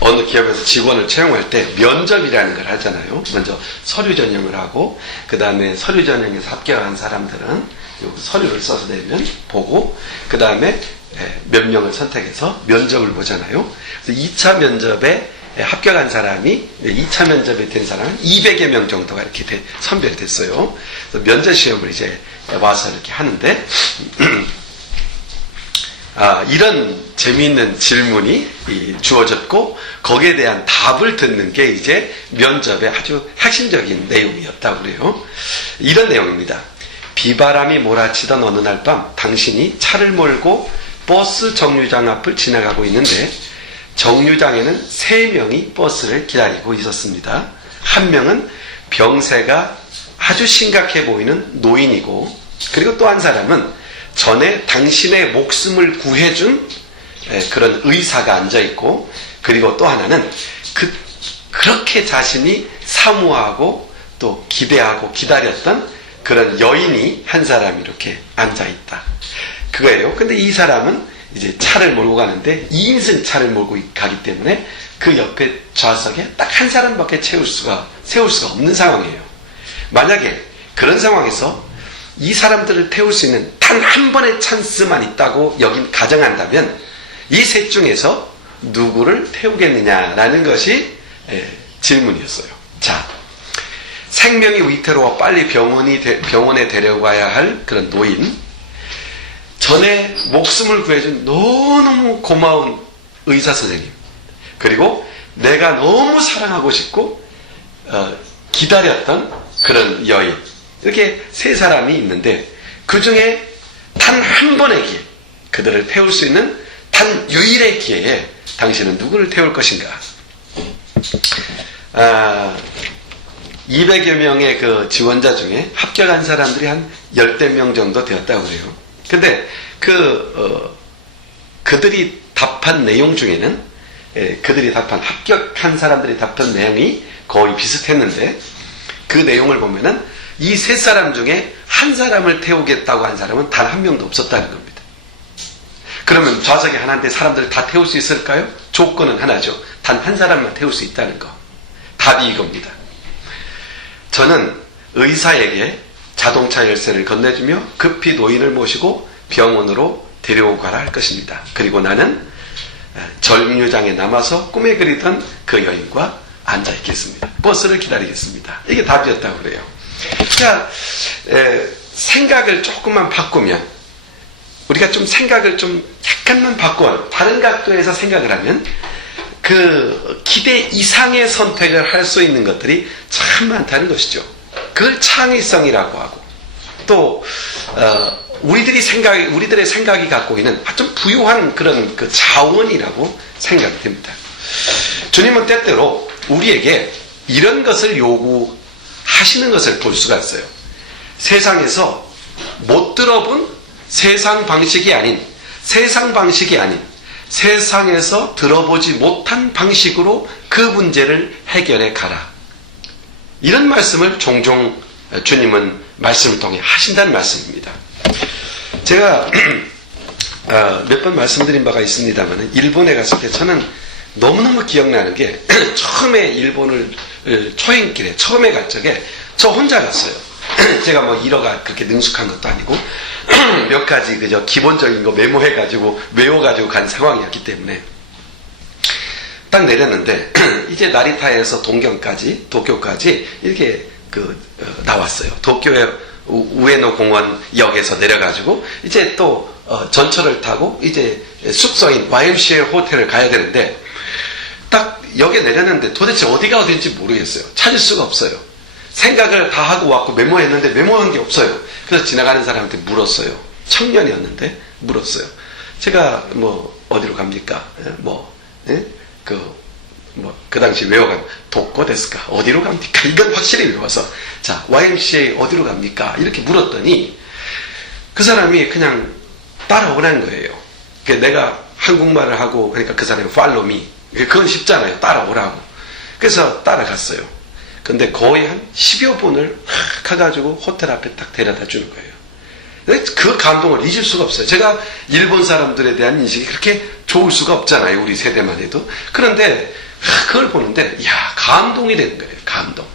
어느 기업에서 직원을 채용할 때 면접이라는 걸 하잖아요. 먼저 서류 전형을 하고, 그 다음에 서류 전형에서 합격한 사람들은 서류를 써서 내면 보고, 그 다음에 몇 명을 선택해서 면접을 보잖아요. 그래서 2차 면접에 합격한 사람이, 2차 면접에 된 사람은 200여 명 정도가 이렇게 선별됐어요. 그래서 면접 시험을 이제 와서 이렇게 하는데, 이런 재미있는 질문이 주어졌고, 거기에 대한 답을 듣는 게 이제 면접의 아주 핵심적인 내용이었다고 그래요. 이런 내용입니다. 비바람이 몰아치던 어느 날 밤, 당신이 차를 몰고 버스 정류장 앞을 지나가고 있는데, 정류장에는 3명이 버스를 기다리고 있었습니다. 한 명은 병세가 아주 심각해 보이는 노인이고, 그리고 또 한 사람은 전에 당신의 목숨을 구해준 그런 의사가 앉아있고, 그리고 또 하나는 그렇게 자신이 사모하고 또 기대하고 기다렸던 그런 여인이 한 사람이 이렇게 앉아있다. 그거예요. 근데 이 사람은 이제 차를 몰고 가는데 2인승 차를 몰고 가기 때문에 그 옆에 좌석에 딱 한 사람밖에 세울 수가 없는 상황이에요. 만약에 그런 상황에서 이 사람들을 태울 수 있는 단 한 번의 찬스만 있다고 가정한다면 이 셋 중에서 누구를 태우겠느냐라는 것이 질문이었어요. 자, 생명이 위태로워 빨리 병원에 데려가야 할 그런 노인, 전에 목숨을 구해준 너무너무 고마운 의사 선생님, 그리고 내가 너무 사랑하고 싶고 기다렸던 그런 여인, 이렇게 세 사람이 있는데 그 중에 단 한 번의 기회, 그들을 태울 수 있는 단 유일의 기회에 당신은 누구를 태울 것인가? 200여 명의 그 지원자 중에 합격한 사람들이 한 10대 명 정도 되었다고 그래요. 근데 그들이 답한 내용 중에는 합격한 사람들이 답한 내용이 거의 비슷했는데, 그 내용을 보면은 이 세 사람 중에 한 사람을 태우겠다고 한 사람은 단 한 명도 없었다는 겁니다. 그러면 좌석에 하나인데 사람들을 다 태울 수 있을까요? 조건은 하나죠. 단 한 사람만 태울 수 있다는 거. 답이 이겁니다. 저는 의사에게 자동차 열쇠를 건네주며 급히 노인을 모시고 병원으로 데려오고 가라 할 것입니다. 그리고 나는 정류장에 남아서 꿈에 그리던 그 여인과 앉아있겠습니다. 버스를 기다리겠습니다. 이게 답이었다고 그래요. 자, 생각을 조금만 바꾸면, 우리가 좀 생각을 좀 약간만 바꿔 다른 각도에서 생각을 하면 그 기대 이상의 선택을 할 수 있는 것들이 참 많다는 것이죠. 그걸 창의성이라고 하고, 또 우리들의 생각이 갖고 있는 좀 부유한 그런 그 자원이라고 생각이 됩니다. 주님은 때때로 우리에게 이런 것을 요구하시는 것을 볼 수가 있어요. 세상에서 못 들어본 세상 방식이 아닌, 세상에서 들어보지 못한 방식으로 그 문제를 해결해 가라. 이런 말씀을 종종 주님은 말씀을 통해 하신다는 말씀입니다. 제가 몇 번 말씀드린 바가 있습니다만, 일본에 갔을 때 저는 너무너무 기억나는 게, 처음에 일본을 초행길에 처음에 갈 적에 저 혼자 갔어요. 제가 뭐 일어가 그렇게 능숙한 것도 아니고 몇 가지 그저 기본적인 거 메모해가지고 외워가지고 간 상황이었기 때문에 딱 내렸는데 이제 나리타에서 도쿄까지 이렇게 나왔어요. 도쿄의 우에노 공원 역에서 내려가지고 이제 또 전철을 타고 이제 숙소인 YMCA 호텔을 가야 되는데, 딱 역에 내렸는데 도대체 어디가 어딘지 모르겠어요. 찾을 수가 없어요. 생각을 다 하고 왔고 메모했는데 메모한 게 없어요. 그래서 지나가는 사람한테 물었어요. 청년이었는데 물었어요. 제가 어디로 갑니까? 그 당시 외워간 도쿄 데스까? 어디로 갑니까? 이건 확실히 외워서, 자, YMCA 어디로 갑니까? 이렇게 물었더니 그 사람이 그냥 따라오라는 거예요. 내가 한국말을 하고, 그러니까 그 사람이 follow me. 그건 쉽잖아요. 따라오라고. 그래서 따라갔어요. 근데 거의 한 10여 분을 가가지고 호텔 앞에 딱 데려다 주는 거예요. 그 감동을 잊을 수가 없어요. 제가 일본 사람들에 대한 인식이 그렇게 좋을 수가 없잖아요. 우리 세대만 해도. 그런데 그걸 보는데 감동이 되는 거예요. 감동.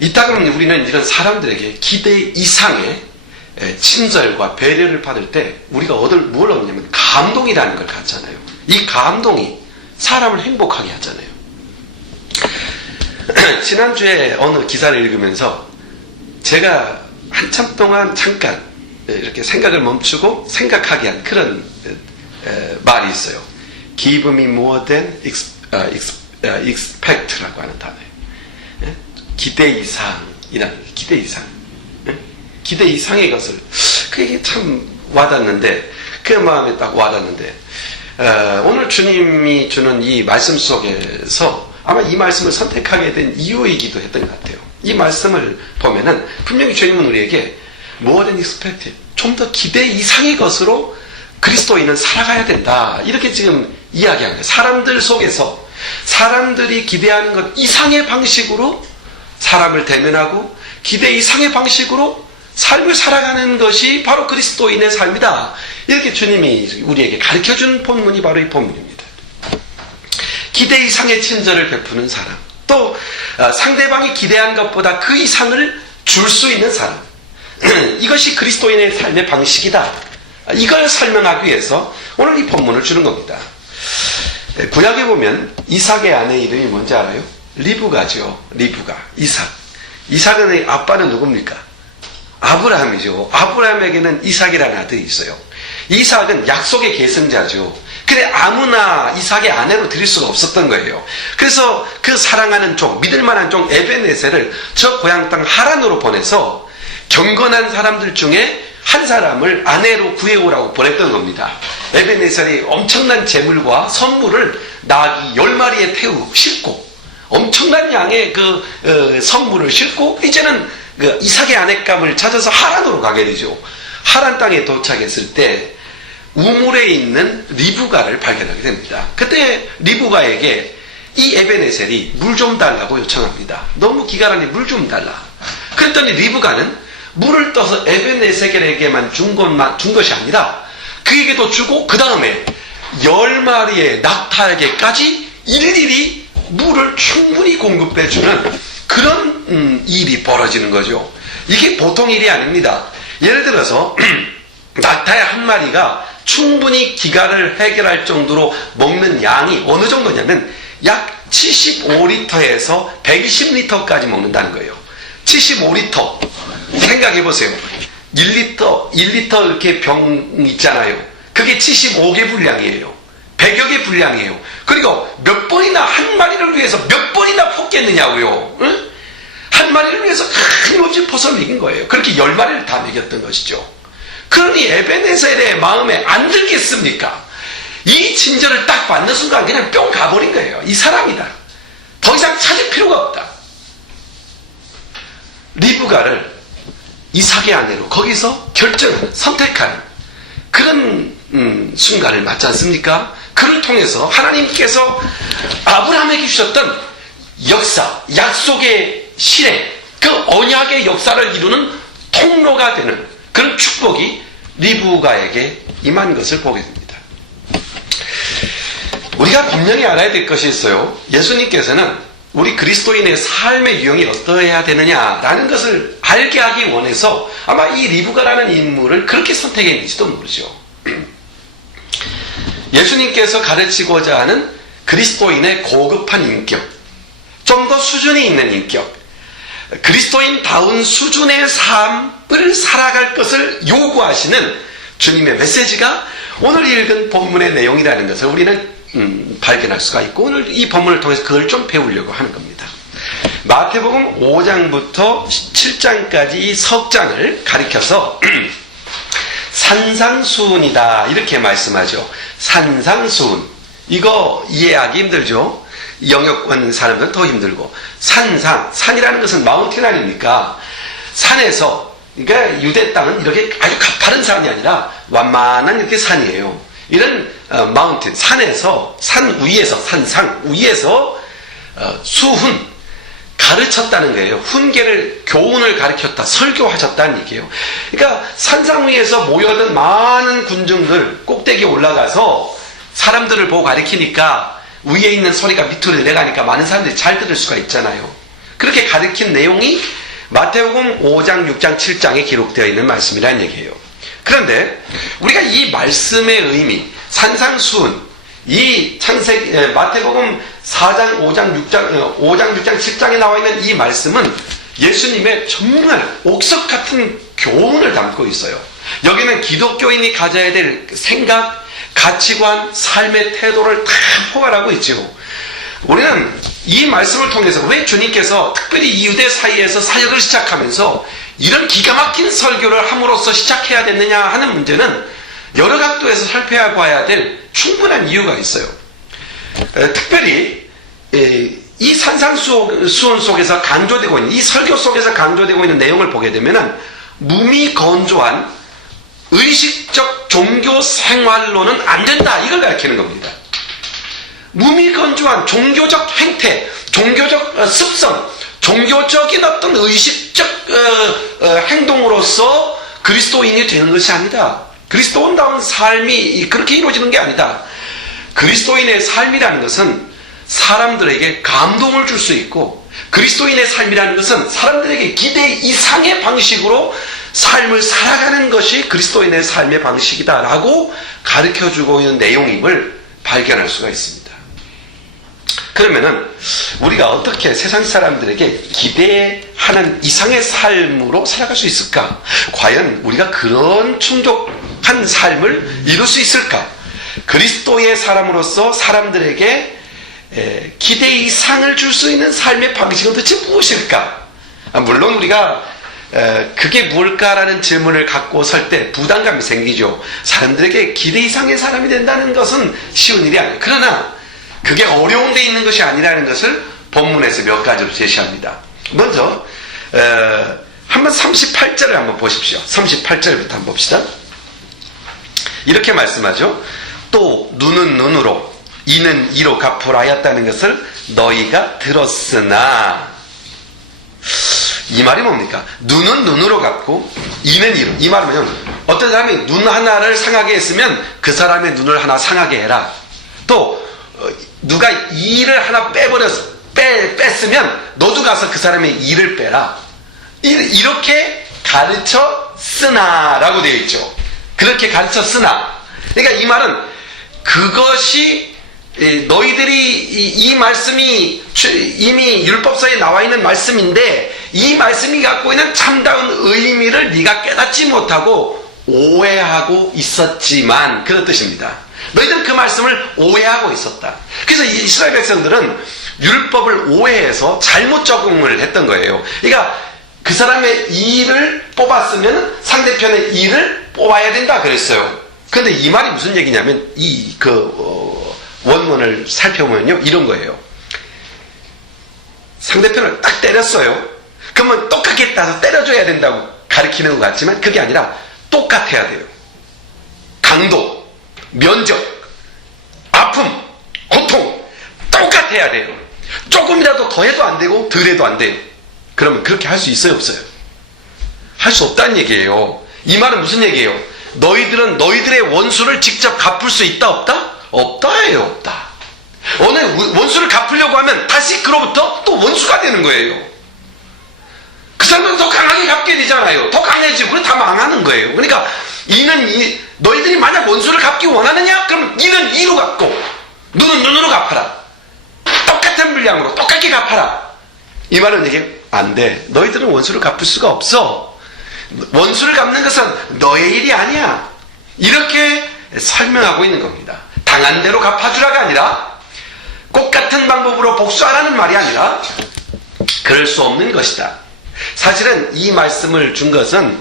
이따 그러면 우리는 이런 사람들에게 기대 이상의 친절과 배려를 받을 때 우리가 뭘 얻냐면 감동이라는 걸 갖잖아요. 이 감동이 사람을 행복하게 하잖아요. 지난주에 어느 기사를 읽으면서 제가 한참 동안 잠깐 이렇게 생각을 멈추고 생각하게 한 그런 말이 있어요. Give me more than expect라고 하는 단어예요. 기대 이상이라는 기대 이상. 기대 이상의 것을 그게 참 와닿는데 그 마음에 딱 와닿는데 오늘 주님이 주는 이 말씀 속에서 아마 이 말씀을 선택하게 된 이유이기도 했던 것 같아요. 이 말씀을 보면은 분명히 주님은 우리에게 more than expected, 좀 더 기대 이상의 것으로 그리스도인은 살아가야 된다. 이렇게 지금 이야기한 거예요. 사람들 속에서 사람들이 기대하는 것 이상의 방식으로 사람을 대면하고 기대 이상의 방식으로 삶을 살아가는 것이 바로 그리스도인의 삶이다. 이렇게 주님이 우리에게 가르쳐준 본문이 바로 이 본문입니다. 기대 이상의 친절을 베푸는 사람, 또 상대방이 기대한 것보다 그 이상을 줄 수 있는 사람, 이것이 그리스도인의 삶의 방식이다. 이걸 설명하기 위해서 오늘 이 본문을 주는 겁니다. 구약에 보면 이삭의 아내 이름이 뭔지 알아요? 리브가죠. 리브가. 이삭의 아빠는 누굽니까? 아브라함이죠. 아브라함에게는 이삭이라는 아들이 있어요. 이삭은 약속의 계승자죠. 근데 아무나 이삭의 아내로 드릴 수가 없었던 거예요. 그래서 그 사랑하는 종, 믿을만한 종 에벤에셀을 저 고향 땅 하란으로 보내서 경건한 사람들 중에 한 사람을 아내로 구해오라고 보냈던 겁니다. 에벤에셀이 엄청난 재물과 선물을 나귀 10마리에 싣고 엄청난 양의 선물을 싣고 이제는 이삭의 아내감을 찾아서 하란으로 가게 되죠. 하란 땅에 도착했을 때 우물에 있는 리브가를 발견하게 됩니다. 그때 리브가에게 이 에벤에셀이 물 좀 달라고 요청합니다. 너무 기가라니 물 좀 달라. 그랬더니 리브가는 물을 떠서 에벤에셀에게만 준 것이 아니라 그에게도 주고 그 다음에 10마리의 낙타에게까지 일일이 물을 충분히 공급해주는 그런 일이 벌어지는 거죠. 이게 보통 일이 아닙니다. 예를 들어서 낙타의 한 마리가 충분히 기가를 해결할 정도로 먹는 양이 어느 정도냐면 약 75리터에서 120리터까지 먹는다는 거예요. 75리터 생각해 보세요. 1리터 이렇게 병 있잖아요. 그게 75개 분량이에요. 100여 개 분량이에요. 그리고 몇 번이나 한 마리를 위해서 몇 번이나 뽑겠느냐고요. 응? 한 마리를 위해서 끊임없이 퍼서 먹인 거예요. 그렇게 10마리를 다 먹였던 것이죠. 그러니 에벤에셀의 마음에 안 들겠습니까? 이 친절을 딱 받는 순간 그냥 뿅 가버린 거예요. 이 사람이다. 더 이상 찾을 필요가 없다. 리브가를 이삭의 아내로 거기서 선택하는 그런 순간을 맞지 않습니까? 그를 통해서 하나님께서 아브라함에게 주셨던 역사, 약속의 실행, 그 언약의 역사를 이루는 통로가 되는 그런 축복이 리브가에게 임한 것을 보게 됩니다. 우리가 분명히 알아야 될 것이 있어요. 예수님께서는 우리 그리스도인의 삶의 유형이 어떠해야 되느냐라는 것을 알게 하기 원해서 아마 이 리브가라는 인물을 그렇게 선택했는지도 모르죠. 예수님께서 가르치고자 하는 그리스도인의 고급한 인격, 좀 더 수준이 있는 인격, 그리스도인다운 수준의 삶을 살아갈 것을 요구하시는 주님의 메시지가 오늘 읽은 본문의 내용이라는 것을 우리는 발견할 수가 있고 오늘 이 본문을 통해서 그걸 좀 배우려고 하는 겁니다. 마태복음 5장부터 7장까지 이 석장을 가리켜서 산상수훈이다 이렇게 말씀하죠. 산상수훈, 이거 이해하기 힘들죠. 영역권 사람들은 더 힘들고, 산이라는 것은 마운틴 아닙니까? 산에서, 그러니까 유대 땅은 이렇게 아주 가파른 산이 아니라 완만한 이렇게 산이에요. 이런 마운틴, 산에서, 산 위에서, 산상 위에서 수훈, 가르쳤다는 거예요. 훈계를, 교훈을 가르쳤다, 설교하셨다는 얘기예요. 그러니까 산상 위에서 모여든 많은 군중들 꼭대기에 올라가서 사람들을 보고 가르치니까 위에 있는 소리가 밑으로 내려가니까 많은 사람들이 잘 들을 수가 있잖아요. 그렇게 가르친 내용이 마태복음 5장, 6장, 7장에 기록되어 있는 말씀이라는 얘기예요. 그런데 우리가 이 말씀의 의미, 산상수훈, 이 마태복음 4장, 5장, 6장, 7장에 나와 있는 이 말씀은 예수님의 정말 옥석 같은 교훈을 담고 있어요. 여기는 기독교인이 가져야 될 생각, 가치관, 삶의 태도를 다 포괄하고 있죠. 우리는 이 말씀을 통해서 왜 주님께서 특별히 이 유대 사이에서 사역을 시작하면서 이런 기가 막힌 설교를 함으로써 시작해야 됐느냐 하는 문제는 여러 각도에서 살펴봐야 될 충분한 이유가 있어요. 특별히 이 산상수훈 속에서 강조되고 있는, 이 설교 속에서 강조되고 있는 내용을 보게 되면 무미건조한 의식적 종교 생활로는 안 된다, 이걸 가르치는 겁니다. 무미건조한 종교적 행태, 종교적 습성, 종교적인 어떤 의식적 행동으로서 그리스도인이 되는 것이 아니다. 그리스도인다운 삶이 그렇게 이루어지는 게 아니다. 그리스도인의 삶이라는 것은 사람들에게 감동을 줄 수 있고, 그리스도인의 삶이라는 것은 사람들에게 기대 이상의 방식으로 삶을 살아가는 것이 그리스도인의 삶의 방식이다라고 가르쳐주고 있는 내용임을 발견할 수가 있습니다. 그러면은 우리가 어떻게 세상 사람들에게 기대하는 이상의 삶으로 살아갈 수 있을까? 과연 우리가 그런 충족한 삶을 이룰 수 있을까? 그리스도의 사람으로서 사람들에게 기대 이상을 줄 수 있는 삶의 방식은 도대체 무엇일까? 물론 우리가 그게 뭘까라는 질문을 갖고 설 때 부담감이 생기죠. 사람들에게 기대 이상의 사람이 된다는 것은 쉬운 일이 아니에요. 그러나 그게 어려운 데 있는 것이 아니라는 것을 본문에서 몇 가지로 제시합니다. 먼저 한번 38절을 한번 보십시오. 38절부터 한번 봅시다. 이렇게 말씀하죠. 또 눈은 눈으로 이는 이로 갚으라 하였다는 것을 너희가 들었으나, 이 말이 뭡니까? 눈은 눈으로 갚고 이는 이로. 이 말은 뭐냐면 어떤 사람이 눈 하나를 상하게 했으면 그 사람의 눈을 하나 상하게 해라. 또 누가 이를 하나 뺐으면 너도 가서 그 사람의 이를 빼라. 이렇게 가르쳐 쓰나라고 되어 있죠. 그렇게 가르쳐 쓰나. 그러니까 이 말은 그것이 너희들이 이 말씀이 이미 율법서에 나와 있는 말씀인데 이 말씀이 갖고 있는 참다운 의미를 네가 깨닫지 못하고 오해하고 있었지만, 그런 뜻입니다. 너희들은 그 말씀을 오해하고 있었다. 그래서 이스라엘 백성들은 율법을 오해해서 잘못 적용을 했던 거예요. 그러니까 그 사람의 이를 뽑았으면 상대편의 이를 뽑아야 된다 그랬어요. 그런데 이 말이 무슨 얘기냐면 원문을 살펴보면요, 이런 거예요. 상대편을 딱 때렸어요. 그러면 똑같게 따서 때려줘야 된다고 가르치는 것 같지만 그게 아니라 똑같아야 돼요. 강도, 면적, 아픔, 고통 똑같아야 돼요. 조금이라도 더해도 안 되고 덜해도 안 돼요. 그러면 그렇게 할 수 있어요, 없어요? 할 수 없다는 얘기예요. 이 말은 무슨 얘기예요? 너희들은 너희들의 원수를 직접 갚을 수 있다, 없다? 없다예요, 없다. 어느 원수를 갚으려고 하면 다시 그로부터 또 원수가 되는 거예요. 그 사람은 더 강하게 갚게 되잖아요. 더 강해지고 그래 다 망하는 거예요. 그러니까 너희들이 만약 원수를 갚기 원하느냐? 그럼 이는 이로 갚고 눈은 눈으로 갚아라. 똑같은 분량으로 똑같게 갚아라. 이 말은 이게 안 돼. 너희들은 원수를 갚을 수가 없어. 원수를 갚는 것은 너의 일이 아니야. 이렇게 설명하고 있는 겁니다. 당한 대로 갚아주라가 아니라, 똑같은 방법으로 복수하라는 말이 아니라 그럴 수 없는 것이다. 사실은 이 말씀을 준 것은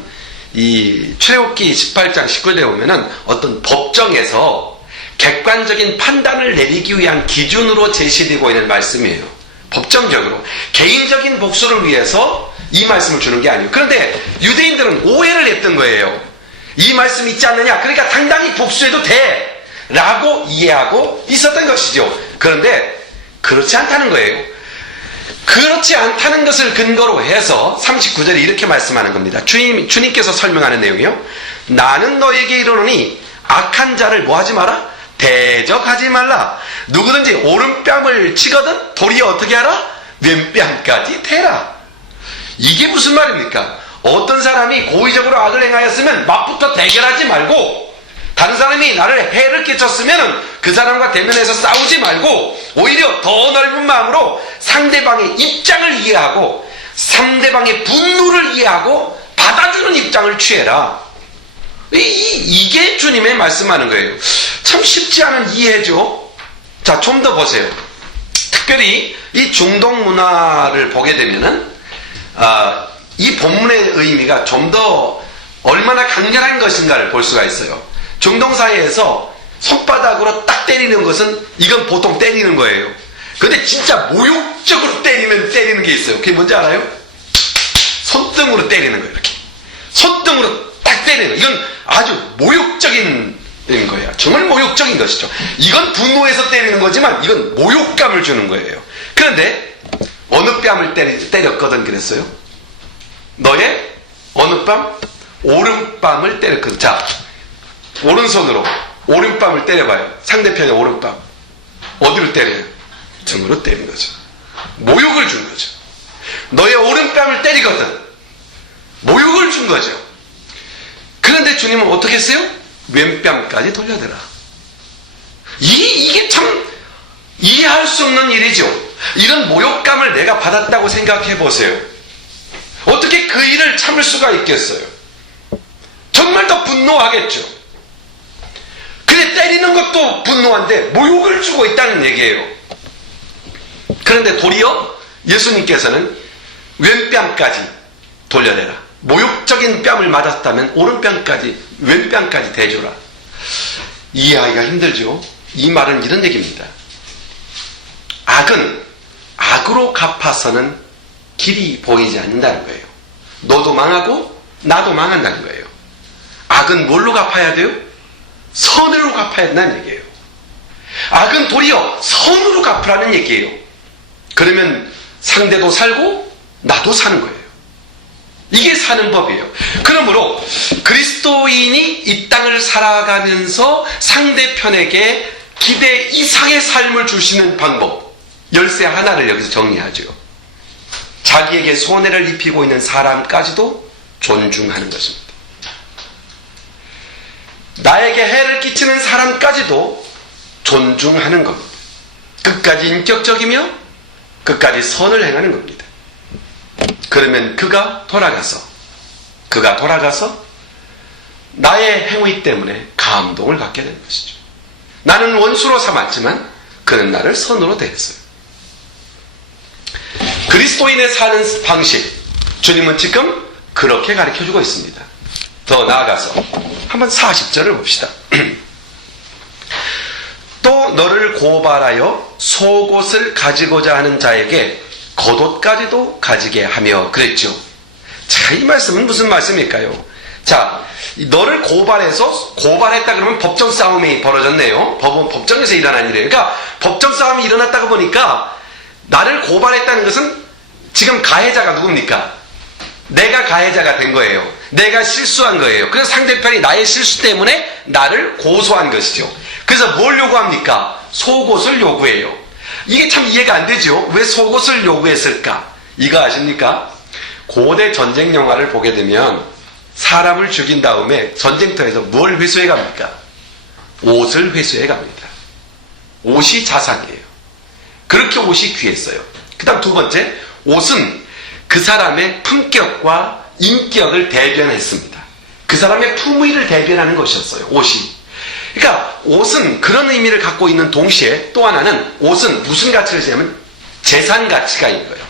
이 출애굽기 18장 19절에 보면은 어떤 법정에서 객관적인 판단을 내리기 위한 기준으로 제시되고 있는 말씀이에요. 법정적으로 개인적인 복수를 위해서 이 말씀을 주는 게 아니에요. 그런데 유대인들은 오해를 했던 거예요. 이 말씀 있지 않느냐, 그러니까 당당히 복수해도 돼 라고 이해하고 있었던 것이죠. 그런데 그렇지 않다는 거예요. 그렇지 않다는 것을 근거로 해서 39절에 이렇게 말씀하는 겁니다. 주님께서 설명하는 내용이요. 나는 너에게 이르노니 악한 자를 뭐하지 마라? 대적하지 말라. 누구든지 오른뺨을 치거든 도리어 어떻게 하라? 왼뺨까지 대라. 이게 무슨 말입니까? 어떤 사람이 고의적으로 악을 행하였으면 맞부터 대결하지 말고, 다른 사람이 나를 해를 끼쳤으면 그 사람과 대면해서 싸우지 말고 오히려 더 넓은 마음으로 상대방의 입장을 이해하고 상대방의 분노를 이해하고 받아주는 입장을 취해라. 이게 주님의 말씀하는 거예요. 참 쉽지 않은 이해죠. 자, 좀 더 보세요. 특별히 이 중동 문화를 보게 되면은 이 본문의 의미가 좀 더 얼마나 강렬한 것인가를 볼 수가 있어요. 중동 사회에서 손바닥으로 딱 때리는 것은 이건 보통 때리는 거예요. 근데 진짜 모욕적으로 때리는 게 있어요. 그게 뭔지 알아요? 손등으로 때리는 거예요. 이렇게 손등으로 딱 때리는 거예요. 이건 아주 모욕적인 거예요. 정말 모욕적인 것이죠. 이건 분노해서 때리는 거지만 이건 모욕감을 주는 거예요. 그런데 어느 뺨을 때렸거든 그랬어요? 너의 어느 뺨? 오른뺨을 때렸거든. 자, 오른손으로 오른뺨을 때려봐요. 상대편의 오른뺨. 어디로 때려요? 등으로 때리는 거죠. 모욕을 준 거죠. 너의 오른뺨을 때리거든. 모욕을 준 거죠. 그런데 주님은 어떻게 했어요? 왼뺨까지 돌려대라. 이게 참 이해할 수 없는 일이죠. 이런 모욕감을 내가 받았다고 생각해 보세요. 어떻게 그 일을 참을 수가 있겠어요? 정말 더 분노하겠죠. 그래, 때리는 것도 분노한데 모욕을 주고 있다는 얘기예요. 그런데 도리어 예수님께서는 왼뺨까지 돌려내라. 모욕적인 뺨을 맞았다면 오른뺨까지, 왼뺨까지 대주라. 이해하기가 힘들죠. 이 말은 이런 얘기입니다. 악은 악으로 갚아서는 길이 보이지 않는다는 거예요. 너도 망하고 나도 망한다는 거예요. 악은 뭘로 갚아야 돼요? 선으로 갚아야 된다는 얘기예요. 악은 도리어 선으로 갚으라는 얘기예요. 그러면 상대도 살고 나도 사는 거예요. 이게 사는 법이에요. 그러므로 그리스도인이 이 땅을 살아가면서 상대편에게 기대 이상의 삶을 주시는 방법, 열쇠 하나를 여기서 정리하죠. 자기에게 손해를 입히고 있는 사람까지도 존중하는 것입니다. 나에게 해를 끼치는 사람까지도 존중하는 겁니다. 끝까지 인격적이며 끝까지 선을 행하는 겁니다. 그러면 그가 돌아가서 나의 행위 때문에 감동을 갖게 되는 것이죠. 나는 원수로 삼았지만 그는 나를 선으로 대했어요. 그리스도인의 사는 방식, 주님은 지금 그렇게 가르쳐주고 있습니다. 더 나아가서 한번 40절을 봅시다. 또 너를 고발하여 속옷을 가지고자 하는 자에게 겉옷까지도 가지게 하며 그랬죠. 자, 이 말씀은 무슨 말씀일까요? 자, 너를 고발했다 그러면 법정 싸움이 벌어졌네요. 법정에서 일어난 일이에요. 그러니까 법정 싸움이 일어났다고 보니까 나를 고발했다는 것은 지금 가해자가 누굽니까? 내가 가해자가 된 거예요. 내가 실수한 거예요. 그래서 상대편이 나의 실수 때문에 나를 고소한 것이죠. 그래서 뭘 요구합니까? 속옷을 요구해요. 이게 참 이해가 안 되죠. 왜 속옷을 요구했을까? 이거 아십니까? 고대 전쟁 영화를 보게 되면 사람을 죽인 다음에 전쟁터에서 뭘 회수해 갑니까? 옷을 회수해 갑니다. 옷이 자산이에요. 그렇게 옷이 귀했어요. 그 다음 두 번째, 옷은 그 사람의 품격과 인격을 대변했습니다. 그 사람의 품위를 대변하는 것이었어요, 옷이. 그러니까 옷은 그런 의미를 갖고 있는 동시에 또 하나는 옷은 무슨 가치를 지냐면 재산 가치가 있는 거예요.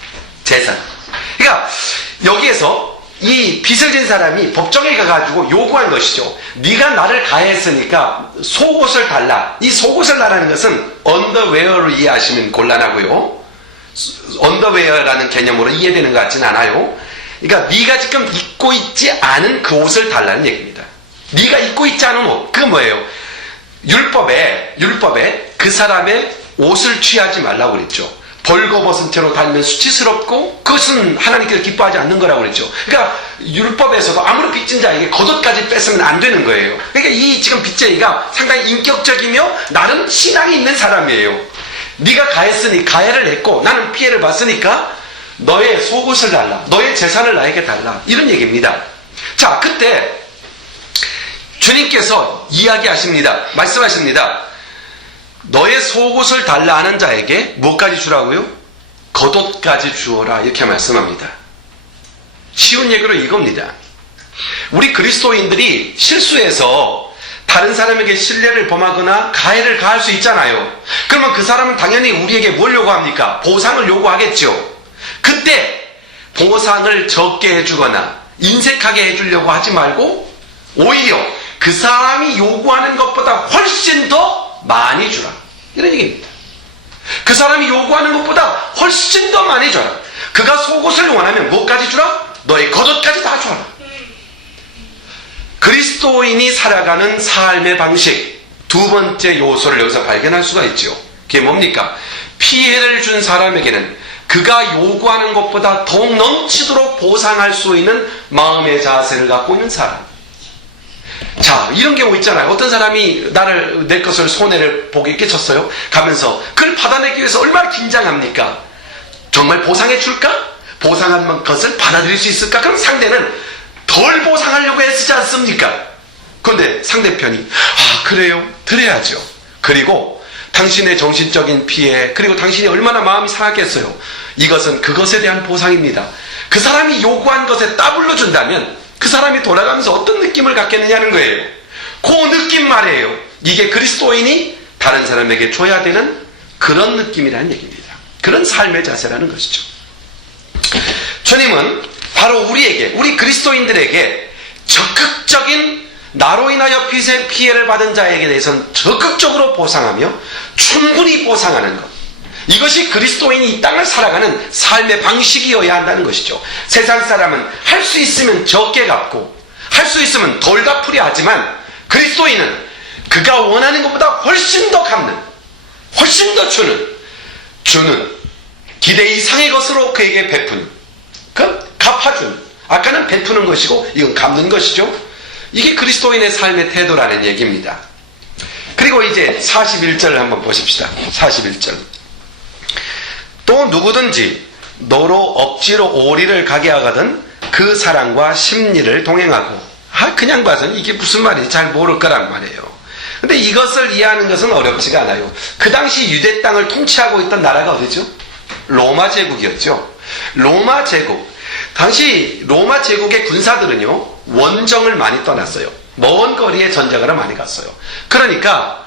재산. 그러니까 여기에서 이 빚을 진 사람이 법정에 가가지고 요구한 것이죠. 네가 나를 가해했으니까 속옷을 달라. 이 속옷을 달라는 것은 언더웨어로 이해하시면 곤란하고요. 언더웨어라는 개념으로 이해되는 것 같지는 않아요. 그러니까 네가 지금 입고 있지 않은 그 옷을 달라는 얘기입니다. 네가 입고 있지 않은 옷, 그건 뭐예요? 율법에 그 사람의 옷을 취하지 말라고 그랬죠. 벌거벗은 채로 달면 수치스럽고 그것은 하나님께서 기뻐하지 않는 거라고 그랬죠. 그러니까 율법에서도 아무리 빚진 자에게 겉옷까지 뺏으면 안 되는 거예요. 그러니까 이 지금 빚쟁이가 상당히 인격적이며 나름 신앙이 있는 사람이에요. 네가 가했으니 가해를 했고 나는 피해를 봤으니까 너의 속옷을 달라, 너의 재산을 나에게 달라, 이런 얘기입니다. 자, 그때 주님께서 이야기하십니다. 말씀하십니다. 너의 속옷을 달라 하는 자에게 뭐까지 주라고요? 겉옷까지 주어라, 이렇게 말씀합니다. 쉬운 얘기로 이겁니다. 우리 그리스도인들이 실수해서 다른 사람에게 신뢰를 범하거나 가해를 가할 수 있잖아요. 그러면 그 사람은 당연히 우리에게 뭘 요구합니까? 보상을 요구하겠죠. 그때 보상을 적게 해주거나 인색하게 해주려고 하지 말고 오히려 그 사람이 요구하는 것보다 훨씬 더 많이 주라, 이런 얘기입니다. 그 사람이 요구하는 것보다 훨씬 더 많이 줘라. 그가 속옷을 원하면 뭐까지 주라? 너의 겉옷까지 다 줘라. 그리스도인이 살아가는 삶의 방식, 두 번째 요소를 여기서 발견할 수가 있죠. 그게 뭡니까? 피해를 준 사람에게는 그가 요구하는 것보다 더욱 넘치도록 보상할 수 있는 마음의 자세를 갖고 있는 사람. 자, 이런 경우 있잖아요. 어떤 사람이 내 것을 손해를 보게 끼쳤어요. 가면서 그걸 받아내기 위해서 얼마나 긴장합니까? 정말 보상해 줄까? 보상한 것을 받아들일 수 있을까? 그럼 상대는 덜 보상하려고 애쓰지 않습니까? 그런데 상대편이 그래요? 드려야죠. 그리고 당신의 정신적인 피해, 그리고 당신이 얼마나 마음이 상하겠어요. 이것은 그것에 대한 보상입니다. 그 사람이 요구한 것에 따블로 준다면 그 사람이 돌아가면서 어떤 느낌을 갖겠느냐는 거예요. 그 느낌 말이에요. 이게 그리스도인이 다른 사람에게 줘야 되는 그런 느낌이라는 얘기입니다. 그런 삶의 자세라는 것이죠. 주님은 바로 우리 그리스도인들에게 적극적인, 나로 인하여 피해를 받은 자에게 대해서는 적극적으로 보상하며 충분히 보상하는 것, 이것이 그리스도인이 이 땅을 살아가는 삶의 방식이어야 한다는 것이죠. 세상 사람은 할 수 있으면 적게 갚고 할 수 있으면 덜 갚으려 하지만 그리스도인은 그가 원하는 것보다 훨씬 더 갚는, 훨씬 더 주는 기대 이상의 것으로 그에게 베푸는, 갚아주는. 아까는 베푸는 것이고 이건 갚는 것이죠. 이게 그리스도인의 삶의 태도라는 얘기입니다. 그리고 이제 41절을 한번 보십시다. 41절. 또 누구든지 너로 억지로 오리를 가게 하거든 그 사람과 심리를 동행하고. 그냥 봐서는 이게 무슨 말인지 잘 모를 거란 말이에요. 근데 이것을 이해하는 것은 어렵지가 않아요. 그 당시 유대 땅을 통치하고 있던 나라가 어디죠? 로마 제국이었죠. 로마 제국. 당시 로마 제국의 군사들은요, 원정을 많이 떠났어요. 먼 거리에 전쟁을 많이 갔어요. 그러니까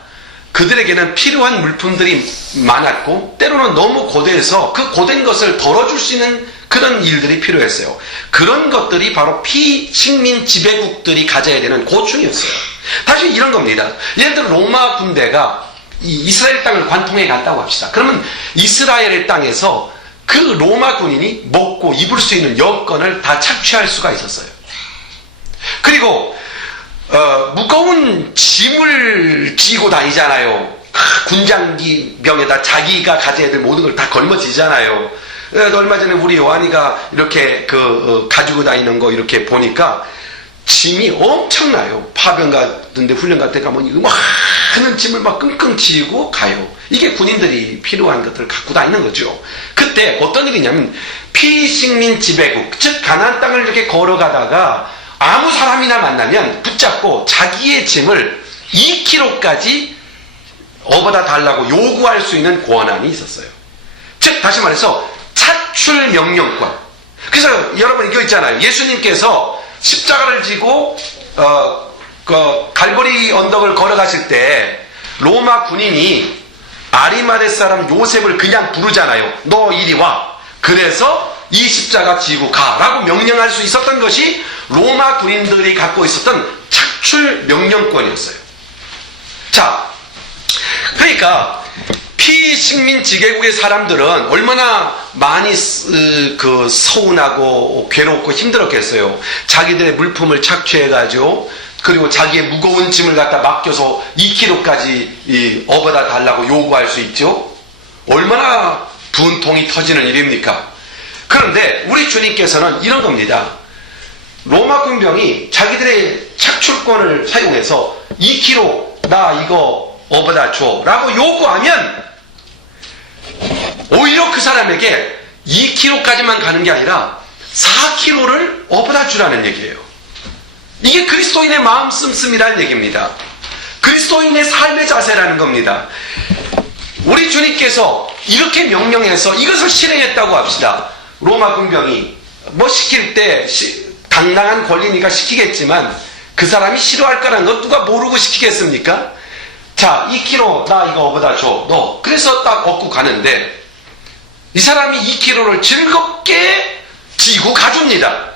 그들에게는 필요한 물품들이 많았고 때로는 너무 고대해서 그 고된 것을 덜어줄 수 있는 그런 일들이 필요했어요. 그런 것들이 바로 피식민 지배국들이 가져야 되는 고충이었어요. 다시 이런 겁니다. 예를 들어 로마 군대가 이스라엘 땅을 관통해 갔다고 합시다. 그러면 이스라엘 땅에서 그 로마 군인이 먹고 입을 수 있는 여건을 다 착취할 수가 있었어요. 그리고 무거운 짐을 지고 다니잖아요. 군장기 병에다 자기가 가져야 될 모든 걸 다 걸머지잖아요. 얼마 전에 우리 요한이가 이렇게 가지고 다니는 거 이렇게 보니까 짐이 엄청나요. 파병 같은데 훈련 같은 데 가면 많은 짐을 막 끙끙 지고 가요. 이게 군인들이 필요한 것들을 갖고 다니는 거죠. 그때 어떤 일이냐면 피식민 지배국, 즉 가나안 땅을 이렇게 걸어가다가 아무 사람이나 만나면 붙잡고 자기의 짐을 2kg까지 업어다 달라고 요구할 수 있는 권한이 있었어요. 즉 다시 말해서 차출 명령권. 그래서 여러분 이거 있잖아요. 예수님께서 십자가를 지고 갈보리 언덕을 걸어가실 때 로마 군인이 아리마대 사람 요셉을 그냥 부르잖아요. 너 이리 와. 그래서 이 십자가 지고 가라고 명령할 수 있었던 것이 로마 군인들이 갖고 있었던 착출 명령권이었어요. 자, 그러니까 피식민 지배국의 사람들은 얼마나 많이 서운하고 괴롭고 힘들었겠어요. 자기들의 물품을 착취해가지고 그리고 자기의 무거운 짐을 갖다 맡겨서 2kg까지 업어다 달라고 요구할 수 있죠. 얼마나 분통이 터지는 일입니까? 그런데 우리 주님께서는 이런 겁니다. 로마 군병이 자기들의 착출권을 사용해서 2kg 나 이거 업어다 줘 라고 요구하면 오히려 그 사람에게 2kg까지만 가는 게 아니라 4kg를 업어다 주라는 얘기예요. 이게 그리스도인의 마음 씀씀이라는 얘기입니다. 그리스도인의 삶의 자세라는 겁니다. 우리 주님께서 이렇게 명령해서 이것을 실행했다고 합시다. 로마 군병이 뭐 시킬 때 당당한 권리니까 시키겠지만 그 사람이 싫어할 거라는 건 누가 모르고 시키겠습니까? 자, 2kg 나 이거 업어다 줘 너. 그래서 딱 업고 가는데 이 사람이 2kg를 즐겁게 지고 가줍니다.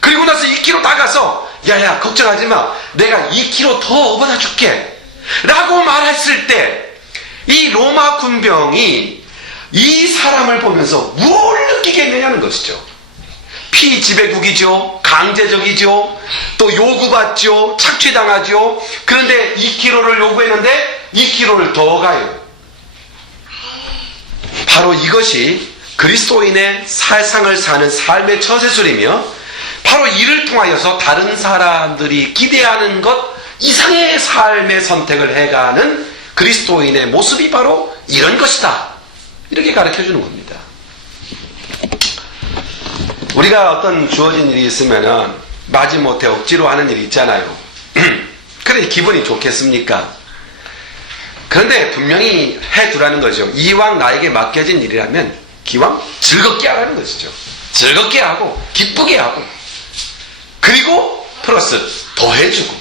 그리고 나서 2kg 다 가서 야야 걱정하지 마 내가 2kg 더 업어다 줄게 라고 말했을 때 이 로마 군병이 이 사람을 보면서 뭘 느끼겠느냐는 것이죠. 피지배국이죠. 강제적이죠. 또 요구받죠. 착취당하죠. 그런데 2kg를 요구했는데 2kg를 더 가요. 바로 이것이 그리스도인의 세상을 사는 삶의 처세술이며 바로 이를 통하여서 다른 사람들이 기대하는 것 이상의 삶의 선택을 해가는 그리스도인의 모습이 바로 이런 것이다. 이렇게 가르쳐주는 겁니다. 우리가 어떤 주어진 일이 있으면은 마지못해 억지로 하는 일이 있잖아요. 그래 기분이 좋겠습니까? 그런데 분명히 해두라는 거죠. 이왕 나에게 맡겨진 일이라면 기왕 즐겁게 하라는 것이죠. 즐겁게 하고 기쁘게 하고 그리고 플러스 더 해주고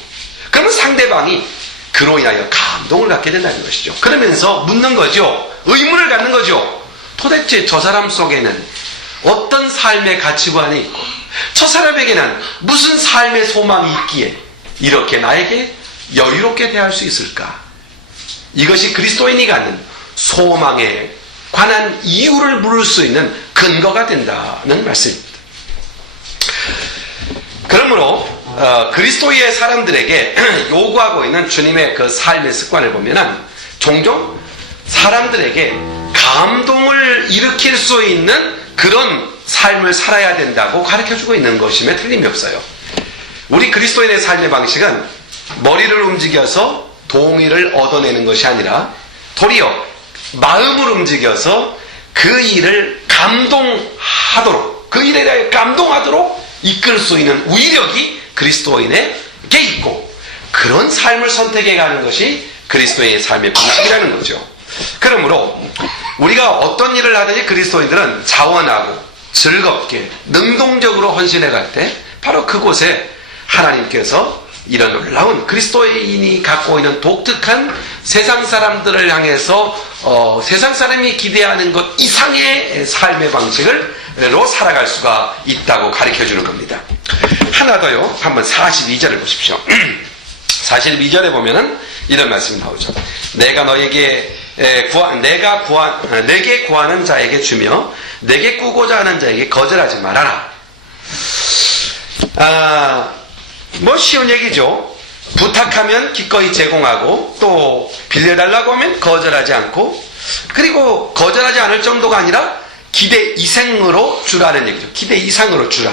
그러면 상대방이 그로 인하여 감동을 갖게 된다는 것이죠. 그러면서 묻는 거죠. 의문을 갖는 거죠. 도대체 저 사람 속에는 어떤 삶의 가치관이 있고 저 사람에게는 무슨 삶의 소망이 있기에 이렇게 나에게 여유롭게 대할 수 있을까? 이것이 그리스도인이 갖는 소망에 관한 이유를 물을 수 있는 근거가 된다는 말씀입니다. 그러므로 그리스도의 사람들에게 요구하고 있는 주님의 그 삶의 습관을 보면은 종종 사람들에게 감동을 일으킬 수 있는 그런 삶을 살아야 된다고 가르쳐주고 있는 것임에 틀림이 없어요. 우리 그리스도인의 삶의 방식은 머리를 움직여서 동의를 얻어내는 것이 아니라 도리어 마음을 움직여서 그 일을 감동하도록 그 일에 대해 감동하도록 이끌 수 있는 위력이 그리스도인에게 있고 그런 삶을 선택해가는 것이 그리스도인의 삶의 방식이라는 거죠. 그러므로 우리가 어떤 일을 하든지 그리스도인들은 자원하고 즐겁게 능동적으로 헌신해갈 때 바로 그곳에 하나님께서 이런 놀라운 그리스도인이 갖고 있는 독특한 세상 사람들을 향해서 세상 사람이 기대하는 것 이상의 삶의 방식으로 살아갈 수가 있다고 가르쳐주는 겁니다. 하나 더요. 한번 42절을 보십시오. 42절에 보면은 이런 말씀이 나오죠. 내가 너에게 내게 구하는 자에게 주며 내게 꾸고자 하는 자에게 거절하지 말아라. 뭐 쉬운 얘기죠. 부탁하면 기꺼이 제공하고 또 빌려달라고 하면 거절하지 않고 그리고 거절하지 않을 정도가 아니라 기대 이상으로 주라는 얘기죠. 기대 이상으로 주라.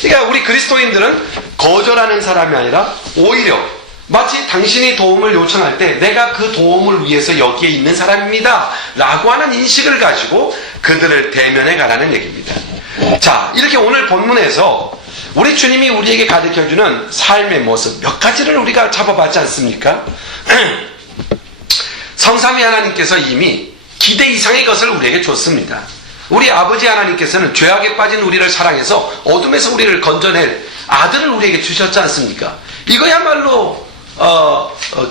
그러니까 우리 그리스도인들은 거절하는 사람이 아니라 오히려 마치 당신이 도움을 요청할 때 내가 그 도움을 위해서 여기에 있는 사람입니다 라고 하는 인식을 가지고 그들을 대면해 가라는 얘기입니다. 자, 이렇게 오늘 본문에서 우리 주님이 우리에게 가르쳐주는 삶의 모습 몇 가지를 우리가 잡아봤지 않습니까? 성삼위 하나님께서 이미 기대 이상의 것을 우리에게 줬습니다. 우리 아버지 하나님께서는 죄악에 빠진 우리를 사랑해서 어둠에서 우리를 건져낼 아들을 우리에게 주셨지 않습니까? 이거야말로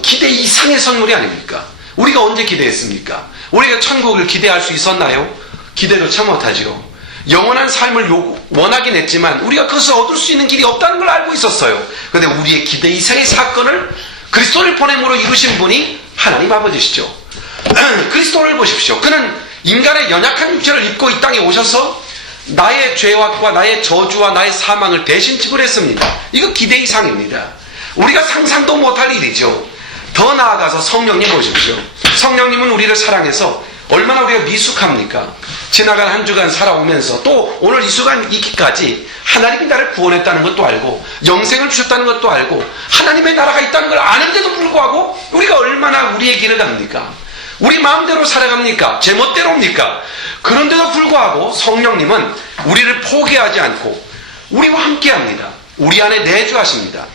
기대 이상의 선물이 아닙니까? 우리가 언제 기대했습니까? 우리가 천국을 기대할 수 있었나요? 기대도 참 못하지요. 영원한 삶을 원하긴 했지만 우리가 그것을 얻을 수 있는 길이 없다는 걸 알고 있었어요. 그런데 우리의 기대 이상의 사건을 그리스도를 보냄으로 이루신 분이 하나님 아버지시죠. 그리스도를 보십시오. 그는 인간의 연약한 육체를 입고 이 땅에 오셔서 나의 죄악과 나의 저주와 나의 사망을 대신 지불했습니다. 이거 기대 이상입니다. 우리가 상상도 못할 일이죠. 더 나아가서 성령님 보십시오. 성령님은 우리를 사랑해서 얼마나 우리가 미숙합니까? 지나간 한 주간 살아오면서 또 오늘 이 순간 있기까지 하나님이 나를 구원했다는 것도 알고 영생을 주셨다는 것도 알고 하나님의 나라가 있다는 걸 아는데도 불구하고 우리가 얼마나 우리의 길을 갑니까? 우리 마음대로 살아갑니까? 제멋대로입니까? 그런데도 불구하고 성령님은 우리를 포기하지 않고 우리와 함께합니다. 우리 안에 내주하십니다.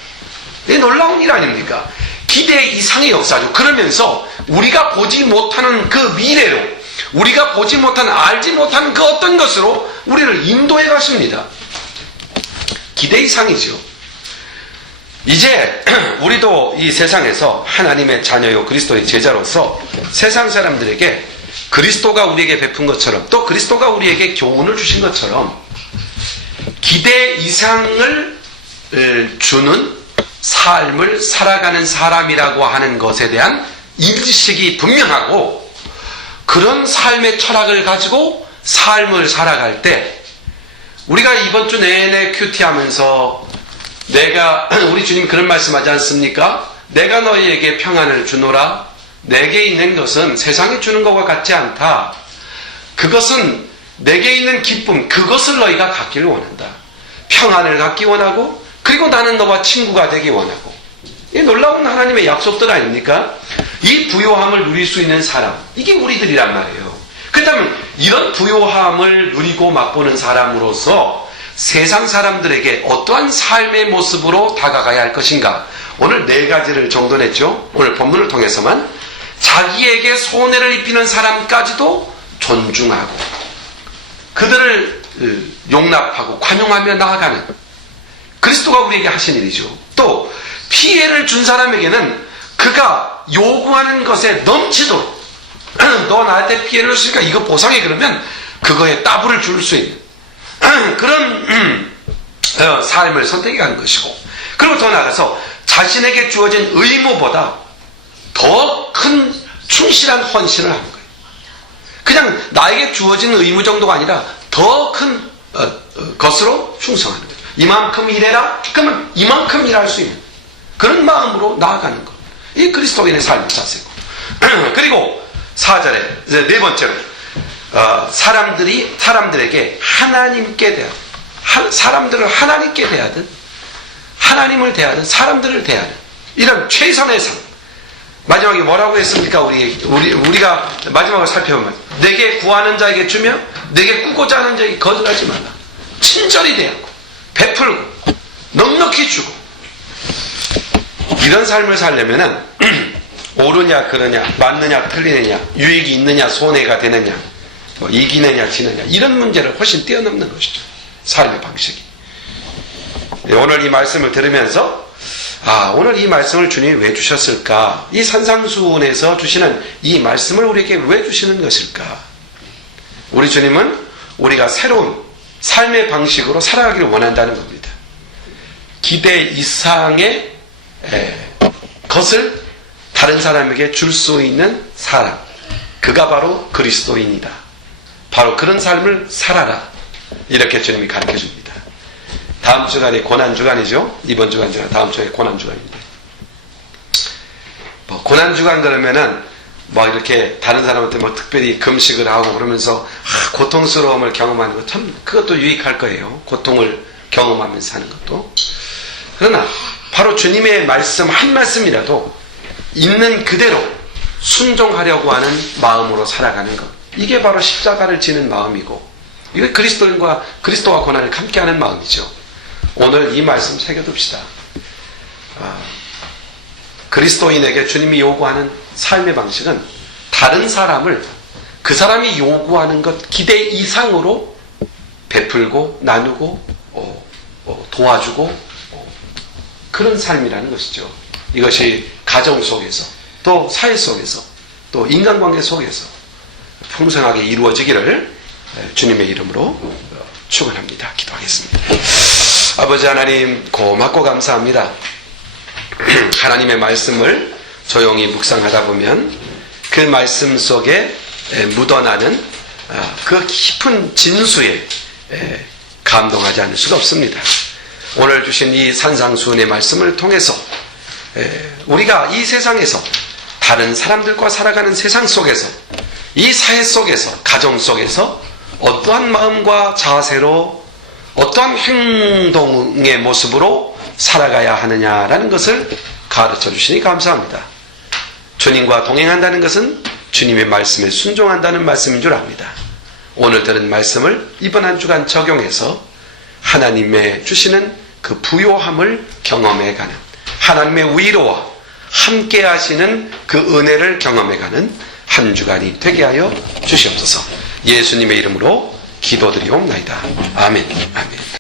이 놀라운 일 아닙니까? 기대 이상의 역사죠. 그러면서 우리가 보지 못하는 그 미래로, 우리가 보지 못한, 알지 못한 그 어떤 것으로 우리를 인도해 가십니다. 기대 이상이죠. 이제 우리도 이 세상에서 하나님의 자녀요 그리스도의 제자로서 세상 사람들에게 그리스도가 우리에게 베푼 것처럼 또 그리스도가 우리에게 교훈을 주신 것처럼 기대 이상을 주는 삶을 살아가는 사람이라고 하는 것에 대한 인식이 분명하고 그런 삶의 철학을 가지고 삶을 살아갈 때 우리가 이번 주 내내 큐티하면서 우리 주님 그런 말씀하지 않습니까? 내가 너희에게 평안을 주노라. 내게 있는 것은 세상이 주는 것과 같지 않다. 그것은 내게 있는 기쁨, 그것을 너희가 갖기를 원한다. 평안을 갖기 원하고 그리고 나는 너와 친구가 되기 원하고. 이 놀라운 하나님의 약속들 아닙니까? 이 부요함을 누릴 수 있는 사람, 이게 우리들이란 말이에요. 그렇다면 이런 부요함을 누리고 맛보는 사람으로서 세상 사람들에게 어떠한 삶의 모습으로 다가가야 할 것인가? 오늘 4가지를 정돈했죠. 오늘 본문을 통해서만 자기에게 손해를 입히는 사람까지도 존중하고 그들을 용납하고 관용하며 나아가는 그리스도가 우리에게 하신 일이죠. 또 피해를 준 사람에게는 그가 요구하는 것에 넘치도록 너 나한테 피해를 줬으니까 이거 보상해 그러면 그거에 따블을 줄 수 있는 그런 삶을 선택해 가는 것이고 그리고 더 나아가서 자신에게 주어진 의무보다 더 큰 충실한 헌신을 하는 거예요. 그냥 나에게 주어진 의무 정도가 아니라 더 큰 것으로 충성하는 거예요. 이만큼 일해라? 그러면 이만큼 일할 수 있는 그런 마음으로 나아가는 것. 이 그리스도인의 삶의 자세고. 그리고 4절에 이제 4번째로 사람들에게 하나님께 대하는 사람들을 하나님께 대하든 하나님을 대하든 사람들을 대하는 이런 최선의 삶. 마지막에 뭐라고 했습니까? 우리가 마지막으로 살펴보면 내게 구하는 자에게 주며 내게 꾸고자 하는 자에게 거절하지 말라. 친절히 대하고 베풀고 넉넉히 주고 이런 삶을 살려면은 옳으냐 그러냐 맞느냐 틀리느냐 유익이 있느냐 손해가 되느냐 뭐 이기느냐 지느냐 이런 문제를 훨씬 뛰어넘는 것이죠. 삶의 방식이. 오늘 이 말씀을 들으면서 오늘 이 말씀을 주님이 왜 주셨을까? 이 산상수훈에서 주시는 이 말씀을 우리에게 왜 주시는 것일까? 우리 주님은 우리가 새로운 삶의 방식으로 살아가기를 원한다는 겁니다. 기대 이상의 것을 다른 사람에게 줄 수 있는 사람, 그가 바로 그리스도인이다. 바로 그런 삶을 살아라. 이렇게 주님이 가르쳐 줍니다. 다음 주간이 고난주간이죠. 이번 주간이 아니라 다음 주에 고난주간인데 고난주간 그러면은 이렇게 다른 사람한테 특별히 금식을 하고 그러면서 고통스러움을 경험하는 것 참 그것도 유익할 거예요. 고통을 경험하면서 사는 것도. 그러나 바로 주님의 말씀 한 말씀이라도 있는 그대로 순종하려고 하는 마음으로 살아가는 것. 이게 바로 십자가를 지는 마음이고 이게 그리스도와 고난을 함께하는 마음이죠. 오늘 이 말씀 새겨둡시다. 그리스도인에게 주님이 요구하는 삶의 방식은 다른 사람을 그 사람이 요구하는 것 기대 이상으로 베풀고 나누고 도와주고 그런 삶이라는 것이죠. 이것이 가정 속에서 또 사회 속에서 또 인간관계 속에서 풍성하게 이루어지기를 주님의 이름으로 축원합니다. 기도하겠습니다. 아버지 하나님 고맙고 감사합니다. 하나님의 말씀을 조용히 묵상하다 보면 그 말씀 속에 묻어나는 그 깊은 진수에 감동하지 않을 수가 없습니다. 오늘 주신 이 산상수훈의 말씀을 통해서 우리가 이 세상에서 다른 사람들과 살아가는 세상 속에서 이 사회 속에서, 가정 속에서 어떠한 마음과 자세로, 어떠한 행동의 모습으로 살아가야 하느냐라는 것을 가르쳐 주시니 감사합니다. 주님과 동행한다는 것은 주님의 말씀에 순종한다는 말씀인 줄 압니다. 오늘 들은 말씀을 이번 한 주간 적용해서 하나님의 주시는 그 부요함을 경험해가는, 하나님의 위로와 함께 하시는 그 은혜를 경험해가는 한 주간이 되게 하여 주시옵소서. 예수님의 이름으로 기도드리옵나이다. 아멘. 아멘.